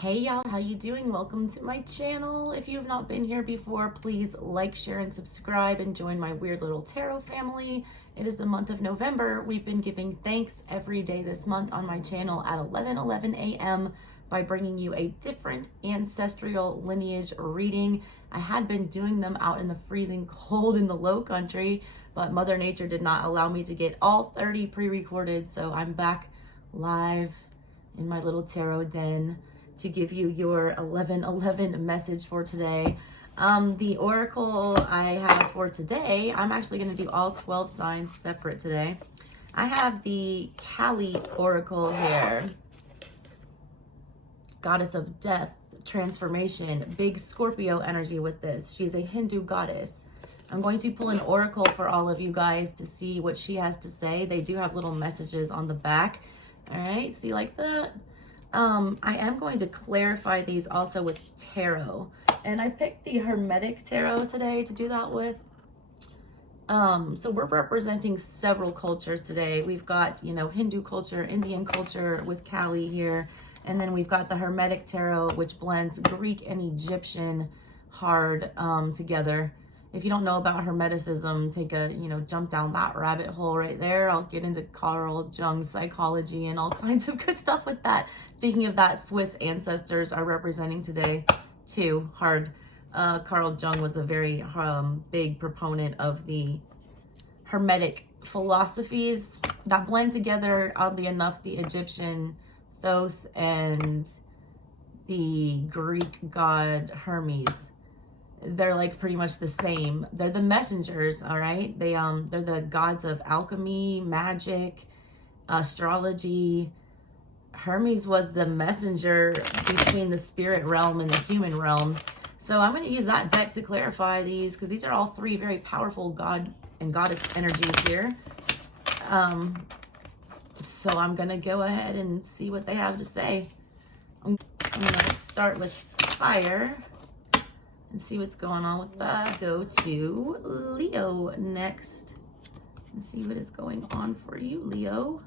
Hey y'all, how you doing? Welcome to my channel. If you have not been here before, please like, share, and subscribe and join my weird little tarot family. It is the month of November. We've been giving thanks every day this month on my channel at 11:11 a.m. by bringing you a different ancestral lineage reading. I had been doing them out in the freezing cold in the low country, but Mother Nature did not allow me to get all 30 pre-recorded, so I'm back live in my little tarot den to give you your 11:11 message for today. The oracle I have for today, I'm actually going to do all 12 signs separate today. I have the Kali oracle here. Goddess of death, transformation, big Scorpio energy with this. She's a Hindu goddess. I'm going to pull an oracle for all of you guys to see what she has to say. They do have little messages on the back. All right, see like that? I am going to clarify these also with tarot, and I picked the Hermetic tarot today to do that with. So we're representing several cultures today. We've got, Hindu culture, Indian culture with Kali here, and then we've got the Hermetic tarot, which blends Greek and Egyptian hard together. If you don't know about Hermeticism, take a, jump down that rabbit hole right there. I'll get into Carl Jung's psychology and all kinds of good stuff with that. Speaking of that, Swiss ancestors are representing today too, hard. Carl Jung was a very big proponent of the Hermetic philosophies that blend together, oddly enough, the Egyptian Thoth and the Greek god Hermes. They're like pretty much the same. They're the messengers, all right? They're the gods of alchemy, magic, astrology. Hermes was the messenger between the spirit realm and the human realm. So I'm going to use that deck to clarify these, because these are all three very powerful god and goddess energies here. So I'm going to go ahead and see what they have to say. I'm going to start with fire and see what's going on with that. Let's go to Leo next and see what is going on for you, Leo.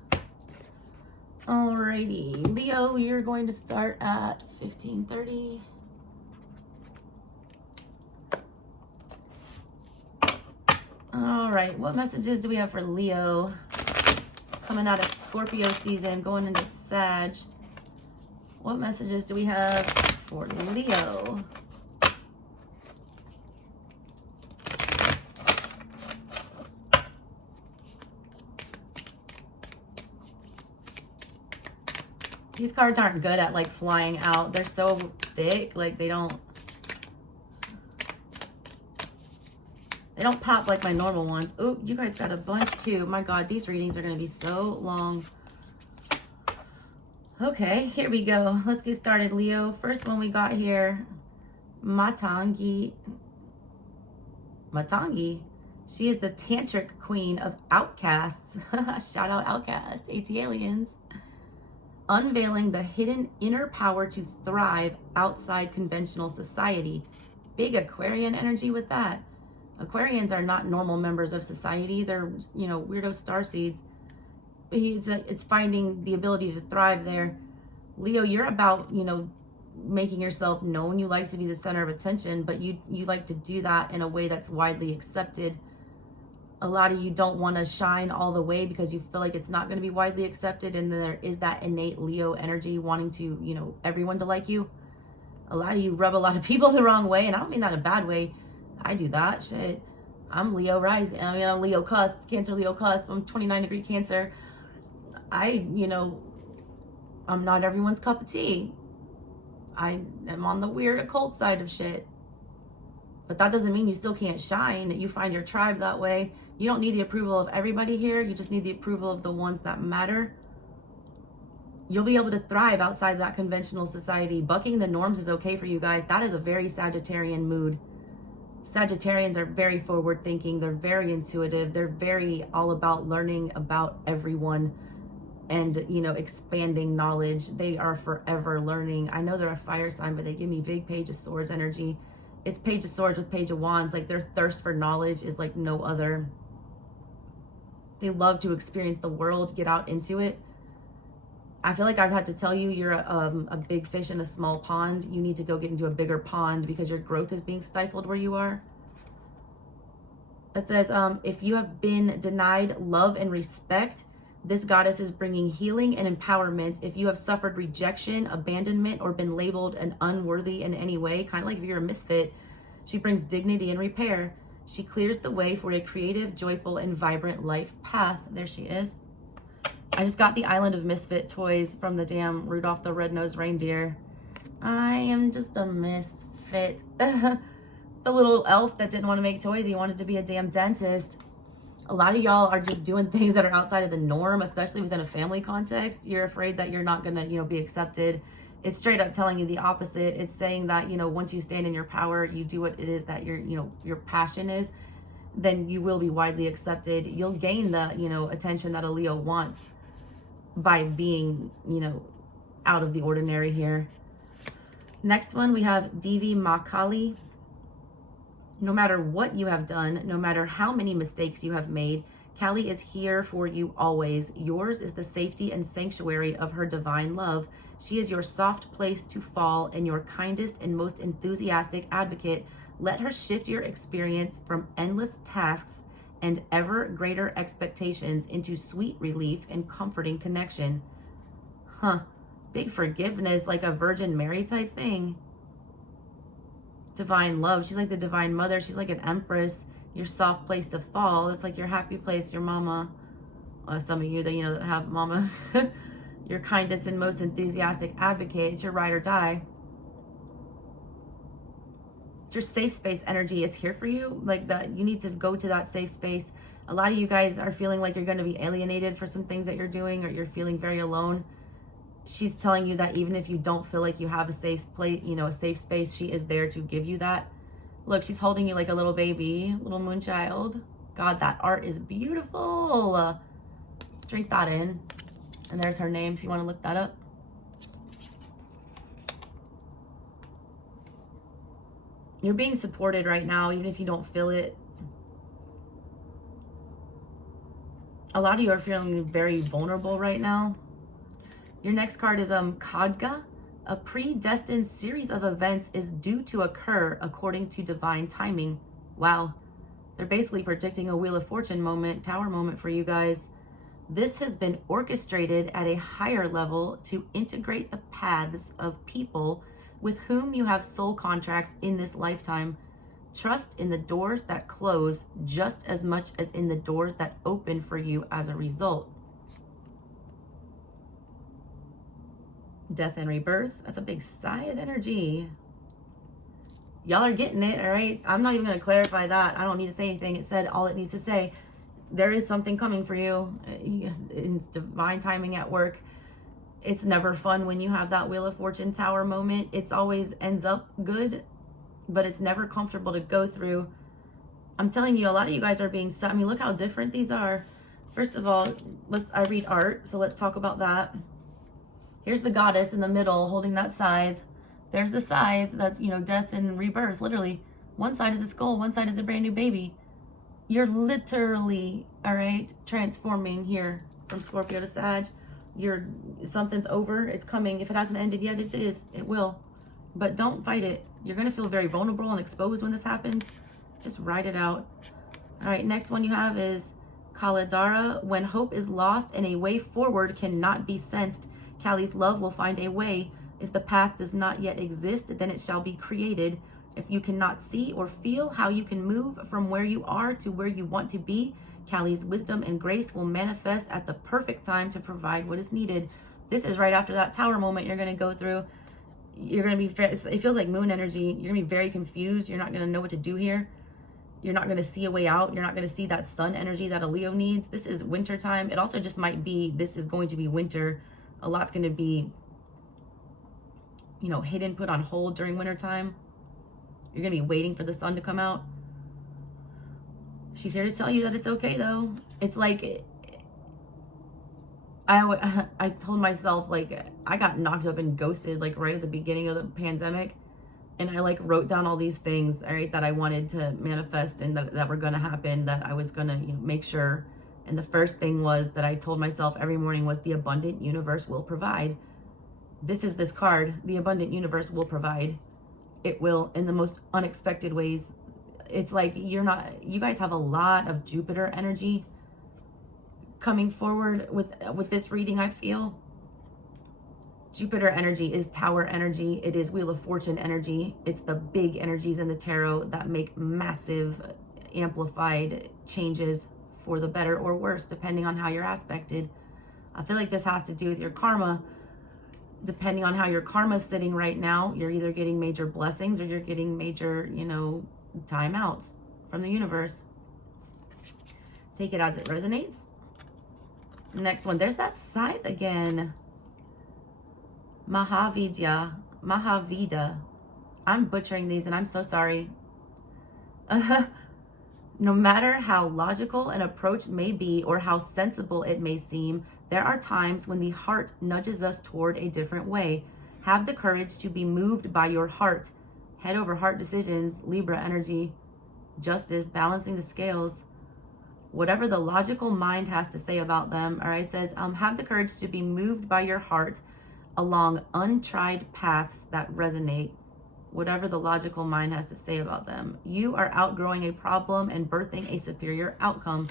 Alrighty, Leo, you're going to start at 15:30. All right, what messages do we have for Leo? Coming out of Scorpio season, going into Sag. What messages do we have for Leo? These cards aren't good at like flying out. They're so thick, like they don't pop like my normal ones. Oh, you guys got a bunch too. My God, these readings are going to be so long. Okay, here we go. Let's get started, Leo. First one we got here, Matangi. She is the tantric queen of outcasts. Shout out outcasts, AT aliens. Unveiling the hidden inner power to thrive outside conventional society. Big Aquarian energy with that. Aquarians are not normal members of society. They're, weirdo starseeds. It's finding the ability to thrive there. Leo, you're about, making yourself known. You like to be the center of attention, but you like to do that in a way that's widely accepted. A lot of you don't want to shine all the way because you feel like it's not going to be widely accepted. And then there is that innate Leo energy wanting to, everyone to like you. A lot of you rub a lot of people the wrong way. And I don't mean that in a bad way. I do that shit. I'm Leo rising. I'm Leo cusp, Cancer, Leo cusp. I'm 29-degree Cancer. I'm not everyone's cup of tea. I am on the weird occult side of shit. But that doesn't mean you still can't shine. You find your tribe that way. You don't need the approval of everybody here. You just need the approval of the ones that matter. You'll be able to thrive outside that conventional society. Bucking the norms is okay for you guys. That is a very Sagittarian mood. Sagittarians are very forward thinking. They're very intuitive. They're very all about learning about everyone and, expanding knowledge. They are forever learning. I know they're a fire sign, but they give me big Page of Swords energy. It's Page of Swords with Page of Wands. Like their thirst for knowledge is like no other. They love to experience the world, get out into it. I feel like I've had to tell you you're a big fish in a small pond. You need to go get into a bigger pond because your growth is being stifled where you are. It says, if you have been denied love and respect, this goddess is bringing healing and empowerment. If you have suffered rejection, abandonment, or been labeled an unworthy in any way, kind of like if you're a misfit, she brings dignity and repair. She clears the way for a creative, joyful, and vibrant life path. There she is. I just got the Island of Misfit toys from the damn Rudolph the Red-Nosed Reindeer. I am just a misfit. The little elf that didn't want to make toys, he wanted to be a damn dentist. A lot of y'all are just doing things that are outside of the norm, especially within a family context. You're afraid that you're not gonna, be accepted. It's straight up telling you the opposite. It's saying that, once you stand in your power, you do what it is that your passion is, then you will be widely accepted. You'll gain the, attention that a Leo wants by being, out of the ordinary here. Next one, we have Devi Makali. No matter what you have done, no matter how many mistakes you have made, Kali is here for you always. Yours is the safety and sanctuary of her divine love. She is your soft place to fall and your kindest and most enthusiastic advocate. Let her shift your experience from endless tasks and ever greater expectations into sweet relief and comforting connection. Big forgiveness, like a Virgin Mary type thing. Divine love. She's like the divine mother. She's like an empress. Your soft place to fall. It's like your happy place, your mama. Some of you that that have mama. Your kindest and most enthusiastic advocate. It's your ride or die. It's your safe space energy. It's here for you. Like that, you need to go to that safe space. A lot of you guys are feeling like you're going to be alienated for some things that you're doing, or you're feeling very alone. She's telling you that even if you don't feel like you have a safe place, a safe space, she is there to give you that. Look, she's holding you like a little baby, little moon child. God, that art is beautiful. Drink that in. And there's her name if you want to look that up. You're being supported right now, even if you don't feel it. A lot of you are feeling very vulnerable right now. Your next card is Khadga. A predestined series of events is due to occur according to divine timing. Wow. They're basically predicting a Wheel of Fortune moment, tower moment for you guys. This has been orchestrated at a higher level to integrate the paths of people with whom you have soul contracts in this lifetime. Trust in the doors that close just as much as in the doors that open for you as a result. Death and rebirth. That's a big sigh of energy. Y'all are getting it, all right? I'm not even going to clarify that. I don't need to say anything. It said all it needs to say. There is something coming for you. It's divine timing at work. It's never fun when you have that Wheel of Fortune tower moment. It's always ends up good, but it's never comfortable to go through. I'm telling you, a lot of you guys are being set. I mean, look how different these are. First of all, I read art, so let's talk about that. Here's the goddess in the middle holding that scythe. There's the scythe. That's, death and rebirth, literally. One side is a skull, one side is a brand new baby. You're literally, all right, transforming here from Scorpio to Sag. Something's over. It's coming. If it hasn't ended yet, it is. It will. But don't fight it. You're going to feel very vulnerable and exposed when this happens. Just ride it out. All right, next one you have is Kaladara. When hope is lost and a way forward cannot be sensed, Kali's love will find a way. If the path does not yet exist, then it shall be created. If you cannot see or feel how you can move from where you are to where you want to be, Kali's wisdom and grace will manifest at the perfect time to provide what is needed. This is right after that tower moment you're going to go through. You're going to be, it feels like moon energy. You're going to be very confused. You're not going to know what to do here. You're not going to see a way out. You're not going to see that sun energy that a Leo needs. This is winter time. It also just might be, this is going to be winter. A lot's going to be, hidden, put on hold during winter time. You're going to be waiting for the sun to come out. She's here to tell you that it's okay, though. It's like, I told myself, like, I got knocked up and ghosted, like, right at the beginning of the pandemic. And I, like, wrote down all these things, all right, that I wanted to manifest and that were going to happen, that I was going to make sure And the first thing was that I told myself every morning was the abundant universe will provide. This is this card. The abundant universe will provide. It will in the most unexpected ways. It's like you guys have a lot of Jupiter energy coming forward with this reading, I feel. Jupiter energy is tower energy. It is Wheel of Fortune energy. It's the big energies in the tarot that make massive amplified changes for the better or worse, depending on how you're aspected. I feel like this has to do with your karma. Depending on how your karma is sitting right now, you're either getting major blessings or you're getting major, timeouts from the universe. Take it as it resonates. Next one, there's that scythe again. Mahavida. I'm butchering these and I'm so sorry. No matter how logical an approach may be or how sensible it may seem, there are times when the heart nudges us toward a different way. Have the courage to be moved by your heart. Head over heart decisions, Libra energy, justice, balancing the scales. Whatever the logical mind has to say about them, all right, says, have the courage to be moved by your heart along untried paths that resonate. Whatever the logical mind has to say about them. You are outgrowing a problem and birthing a superior outcome.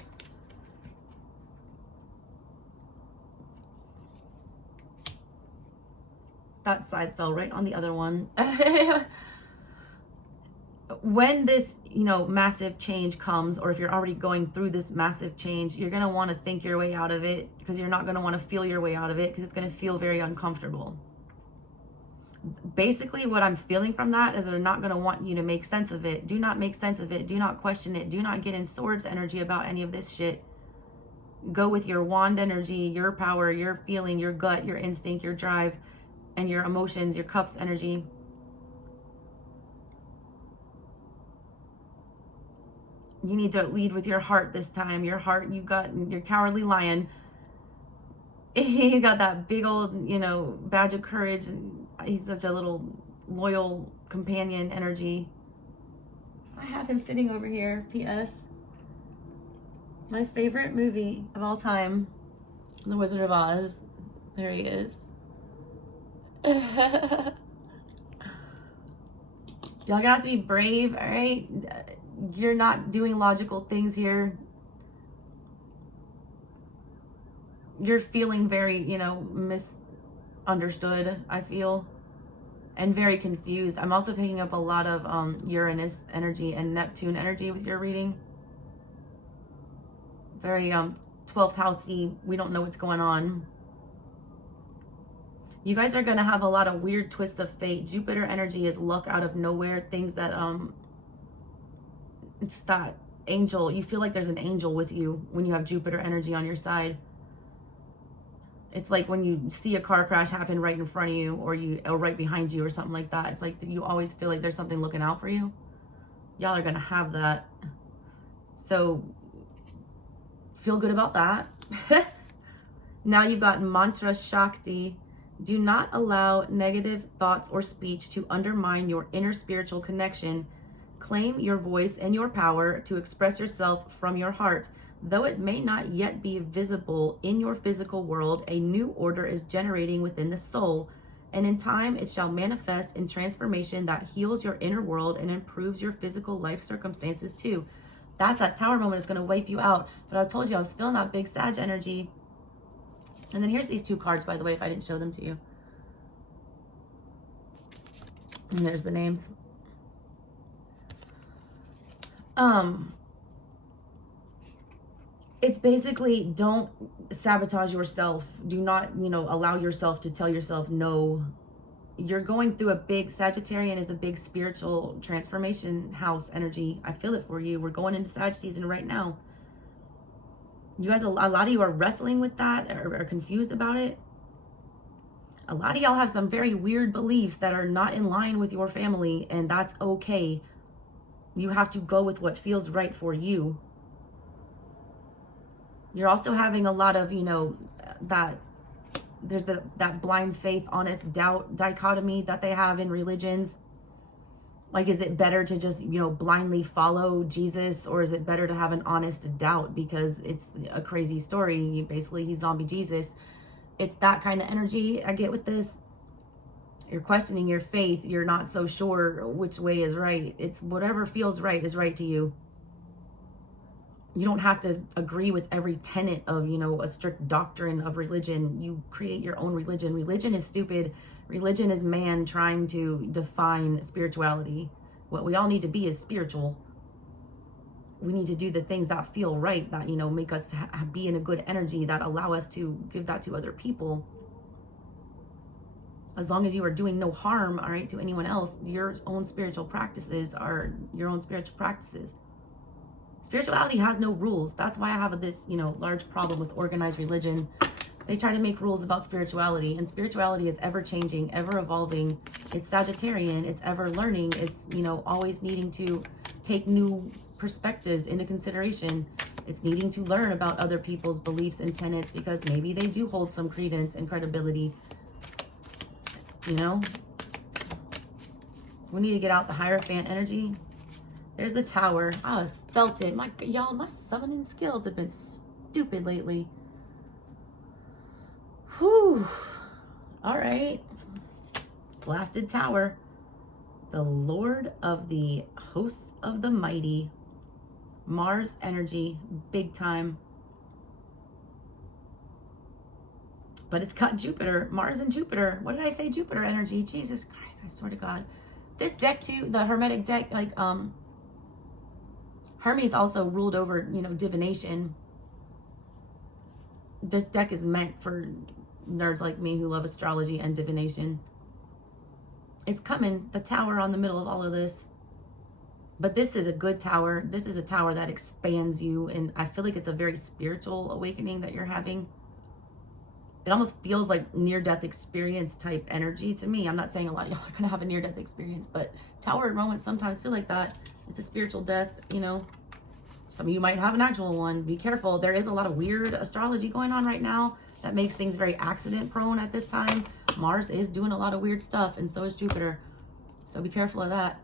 That side fell right on the other one. When this, massive change comes, or if you're already going through this massive change, you're going to want to think your way out of it, because you're not going to want to feel your way out of it, because it's going to feel very uncomfortable. Basically, what I'm feeling from that is they're not going to want you to make sense of it. Do not make sense of it. Do not question it. Do not get in swords energy about any of this shit. Go with your wand energy, your power, your feeling, your gut, your instinct, your drive, and your emotions, your cups energy. You need to lead with your heart this time. Your heart, you got your cowardly lion. He got that big old, badge of courage. And he's such a little loyal companion energy. I have him sitting over here. P.S. My favorite movie of all time, The Wizard of Oz. There he is. Y'all gonna have to be brave, all right? You're not doing logical things here. You're feeling very, misunderstood, I feel, and very confused. I'm also picking up a lot of Uranus energy and Neptune energy with your reading. Very 12th housey. We don't know what's going on. You guys are going to have a lot of weird twists of fate. Jupiter energy is luck out of nowhere. Things that, it's that angel. You feel like there's an angel with you when you have Jupiter energy on your side. It's like when you see a car crash happen right in front of you or right behind you or something like that. It's like you always feel like there's something looking out for you. Y'all are going to have that. So feel good about that. Now you've got Mantra Shakti. Do not allow negative thoughts or speech to undermine your inner spiritual connection. Claim your voice and your power to express yourself from your heart. Though it may not yet be visible in your physical world, a new order is generating within the soul, and in time it shall manifest in transformation that heals your inner world and improves your physical life circumstances too. That's that tower moment that's going to wipe you out. But I told you I was feeling that big Sag energy. And then here's these two cards, by the way, if I didn't show them to you. And there's the names. It's basically, don't sabotage yourself. Do not, allow yourself to tell yourself no. You're going through a big, Sagittarian is a big spiritual transformation house energy. I feel it for you. We're going into Sag season right now. You guys, a lot of you are wrestling with that or are confused about it. A lot of y'all have some very weird beliefs that are not in line with your family, and that's okay. You have to go with what feels right for you. You're also having a lot of, that there's that blind faith, honest doubt dichotomy that they have in religions. Like, is it better to just, blindly follow Jesus, or is it better to have an honest doubt because it's a crazy story? Basically, he's zombie Jesus. It's that kind of energy I get with this. You're questioning your faith. You're not so sure which way is right. It's whatever feels right is right to you. You don't have to agree with every tenet of, a strict doctrine of religion. You create your own religion. Religion is stupid. Religion is man trying to define spirituality. What we all need to be is spiritual. We need to do the things that feel right, that, make us be in a good energy, that allow us to give that to other people. As long as you are doing no harm, all right, to anyone else, your own spiritual practices are your own spiritual practices. Spirituality has no rules. That's why I have this, large problem with organized religion. They try to make rules about spirituality, and spirituality is ever changing, ever evolving. It's Sagittarian, it's ever learning. It's, always needing to take new perspectives into consideration. It's needing to learn about other people's beliefs and tenets because maybe they do hold some credence and credibility. We need to get out the Hierophant energy. There's the Tower. I felt it. Y'all, my summoning skills have been stupid lately. Whew. All right. Blasted Tower. The Lord of the Hosts of the Mighty. Mars energy. Big time. But it's got Jupiter. Mars and Jupiter. What did I say? Jupiter energy. Jesus Christ. I swear to God. This deck too, the Hermetic deck, Hermes also ruled over, divination. This deck is meant for nerds like me who love astrology and divination. It's coming, the Tower on the middle of all of this. But this is a good tower. This is a tower that expands you, and I feel like it's a very spiritual awakening that you're having. It almost feels like near-death experience type energy to me. I'm not saying a lot of y'all are going to have a near-death experience, but tower moments sometimes feel like that. It's a spiritual death, Some of you might have an actual one. Be careful. There is a lot of weird astrology going on right now that makes things very accident-prone at this time. Mars is doing a lot of weird stuff, and so is Jupiter. So be careful of that.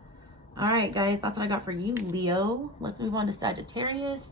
All right, guys, that's what I got for you, Leo. Let's move on to Sagittarius.